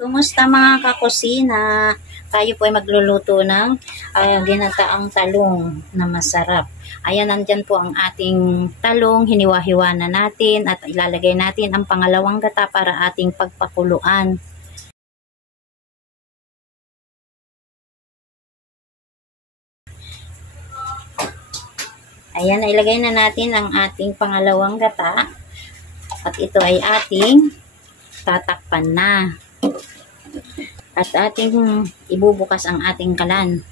Kumusta mga kakusina? Tayo po ay magluluto ng ginataang talong na masarap. Ayan, nandyan po ang ating talong. Hiniwa-hiwa na natin at ilalagay natin ang pangalawang gata para ating pagpakuluan. Ayan, ilagay na natin ang ating pangalawang gata. At ito ay ating tatakpan na. At ating ibubukas ang ating kalan.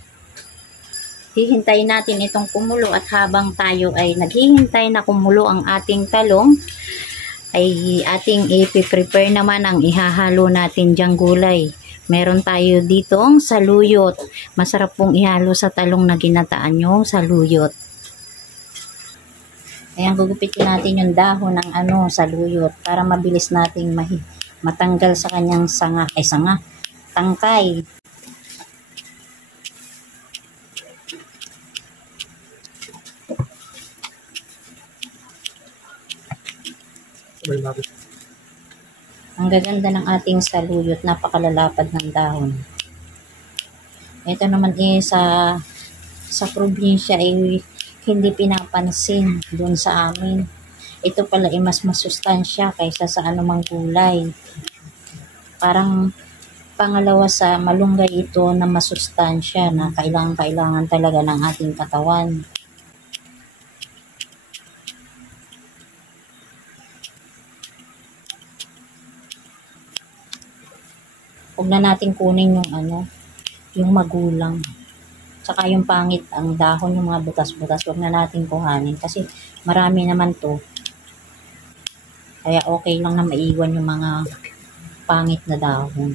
Hihintayin natin itong kumulo at habang tayo ay naghihintay na kumulo ang ating talong, ay ating ipiprepare naman ang ihahalo natin dyang gulay. Meron tayo ditong saluyot. Masarap pong ihalo sa talong na ginataan yung saluyot. Ayan, gugupitin natin yung dahon ng saluyot para mabilis nating matanggal sa kanyang tangkay. Ang gaganda ng ating saluyot, napakalalapad ng dahon. Ito naman sa probinsya ay hindi pinapansin doon sa amin. Ito pala ay mas masustansya kaysa sa anumang gulay. Parang pangalawa sa malunggay ito na masustansya na kailangan talaga ng ating katawan. Huwag na natin kunin yung magulang. Saka yung pangit ang dahon, yung mga butas-butas, huwag na natin kuhanin kasi marami naman to. Kaya okay lang na maiwan yung mga pangit na dahon.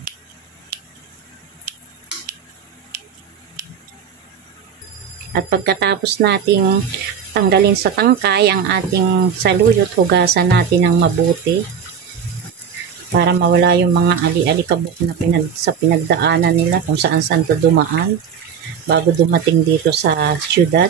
At pagkatapos nating tanggalin sa tangkay ang ating saluyot, hugasan natin ng mabuti para mawala yung mga ali-alikabok na sa pinagdaanan nila kung saan to dumaan bago dumating dito sa syudad.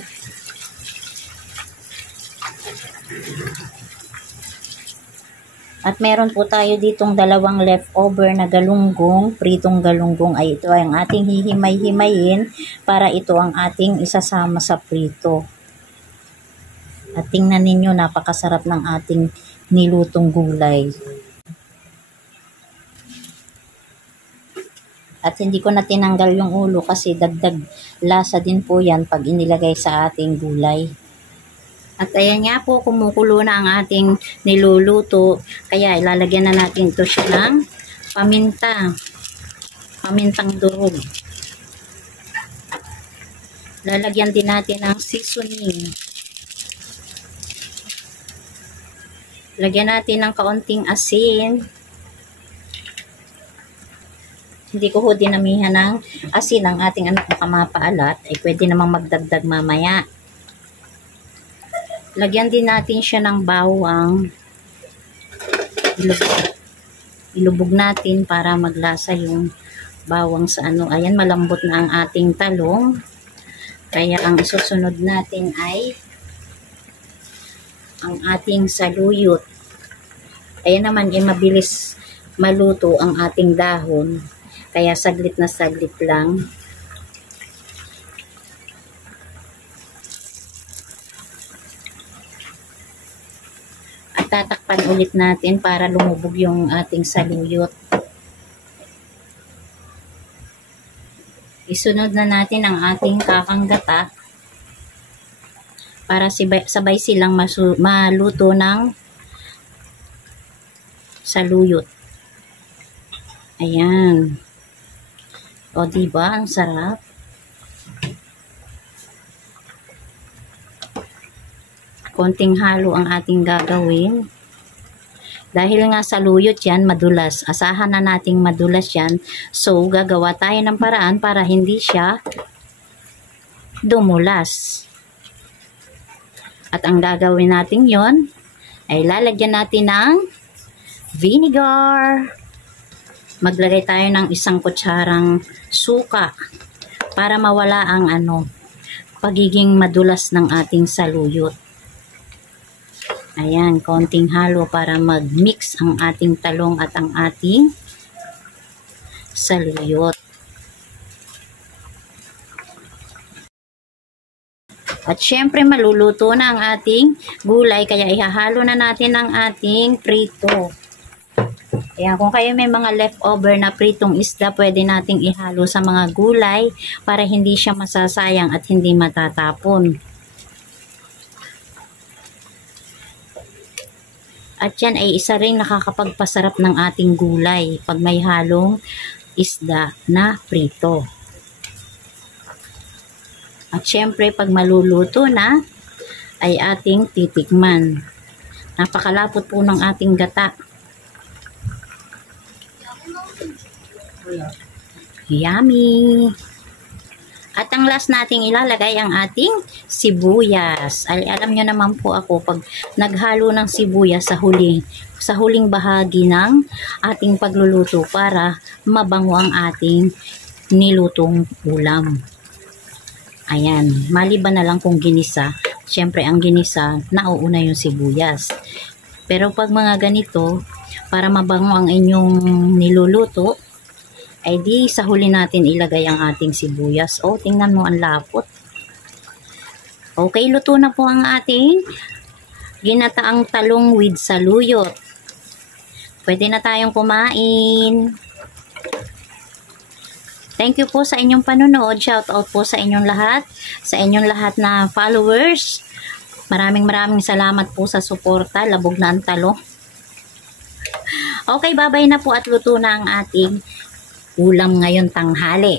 At meron po tayo ditong dalawang leftover na galunggong, pritong galunggong, ay ito ay ang ating hihimay-himayin para ito ang ating isasama sa prito. At tingnan ninyo, napakasarap ng ating nilutong gulay. At hindi ko na tinanggal yung ulo kasi dagdag lasa din po yan pag inilagay sa ating gulay. At ayan nga po, kumukulo na ang ating niluluto. Kaya ilalagyan na natin ito siya ng pamintang durog. Lalagyan din natin ng seasoning. Lagyan natin ng kaunting asin. Hindi ko ho dinamihan ng asin ang ating anak na kamapaalat. Ay pwede namang magdagdag mamaya. Lagyan din natin siya ng bawang. Ilubog natin para maglasa yung bawang sa Ayan, malambot na ang ating talong. Kaya ang isusunod natin ay ang ating saluyot. Ayan naman, mabilis maluto ang ating dahon. Kaya saglit na saglit lang. Tatakpan ulit natin para lumubog yung ating saluyot. Isunod na natin ang ating kakanggata para sabay silang maluto ng saluyot. Ayan. O diba, ang sarap. Konting halo ang ating gagawin. Dahil nga saluyot yan, madulas. Asahan na nating madulas yan. So, gagawa tayo ng paraan para hindi siya dumulas. At ang gagawin natin yon ay lalagyan natin ng vinegar. Maglagay tayo ng 1 kutsarang suka para mawala ang pagiging madulas ng ating saluyot. Ayan, konting halo para mag-mix ang ating talong at ang ating saluyot. At syempre maluluto na ang ating gulay, kaya ihahalo na natin ang ating prito. Kaya kung kayo may mga leftover na pritong isda, pwede nating ihalo sa mga gulay para hindi siya masasayang at hindi matatapon. At yan ay isa rin nakakapagpasarap ng ating gulay pag may halong isda na prito. At syempre, pag maluluto na, ay ating titikman. Napakalapot po ng ating gata. Yummy! At ang last nating ilalagay ang ating sibuyas. Alam nyo naman po ako, pag naghalo ng sibuyas sa huling bahagi ng ating pagluluto para mabango ang ating nilutong ulam. Ayan, maliban na lang kung ginisa. Siyempre, ang ginisa, nauuna yung sibuyas. Pero pag mga ganito, para mabango ang inyong niluluto, ay di sa huli natin ilagay ang ating sibuyas. Oh, tingnan mo ang lapot. Okay, luto na po ang ating ginataang talong with saluyot. Pwede na tayong kumain. Thank you po sa inyong panonood. Shout out po sa inyong lahat. Sa inyong lahat na followers. Maraming salamat po sa suporta. Labog na ang talong. Okay, bye-bye na po at luto na ang ating ulam ngayon tanghali.